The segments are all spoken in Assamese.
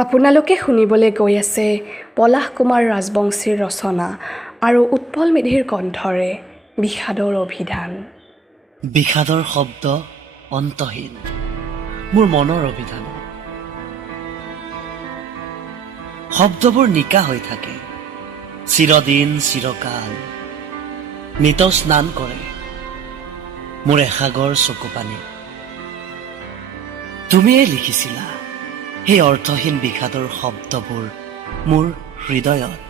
আপোনালোকে শুনিবলৈ গৈ আছে পলাশ কুমাৰ ৰাজবংশীৰ ৰচনা আৰু উৎপল মেধিৰ কণ্ঠৰে বিষাদৰ অভিধান। বিষাদৰ শব্দ অন্তহীন মোৰ মনৰ অভিধান। শব্দবোৰ নিকা হৈ থাকে চিৰদিন চিৰকাল, নিত স্নান কৰে মোৰ এসাগৰ চকু পানী। তুমিয়ে লিখিছিলা সেই অৰ্থহীন বিষাদৰ শব্দবোৰ মোৰ হৃদয়ত,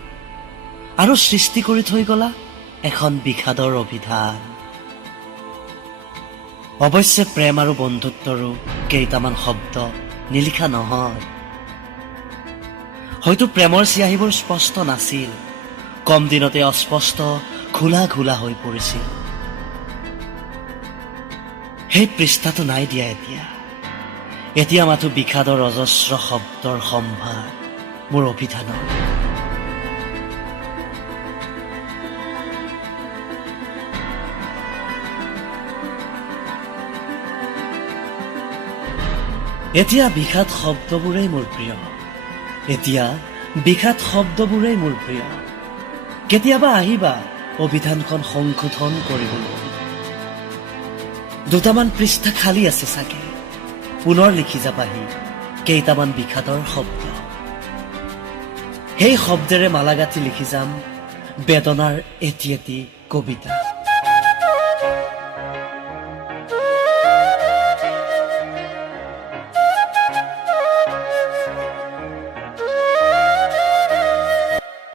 আৰু সৃষ্টি কৰি থৈ গলা এখন বিষাদৰ অভিধান। অৱশ্যে প্ৰেম আৰু বন্ধুত্বৰো কেইটামান শব্দ নিলিখা নহয়। হয়তো প্ৰেমৰ চিয়াহীবোৰ স্পষ্ট নাছিল, কম দিনতে অস্পষ্ট খোলা খোলা হৈ পৰিছিল। সেই পৃষ্ঠাটো নাই দিয়া এতিয়া মাথো বিষাদৰ অজস্ৰ শব্দৰ সম্ভাৰ মোৰ অভিধানৰ। এতিয়া বিষাদ শব্দবোৰেই মোৰ প্ৰিয়, কেতিয়াবা আহিবা অভিধানখন সংশোধন কৰিবলৈ। দুটামান পৃষ্ঠা খালী আছে চাগে, পুনৰ লিখি যাবাহি কেইটামান বিষাদৰ শব্দ। সেই শব্দেৰে মালা গাঁঠি লিখি যাম বেদনাৰ এটি এটি কবিতা।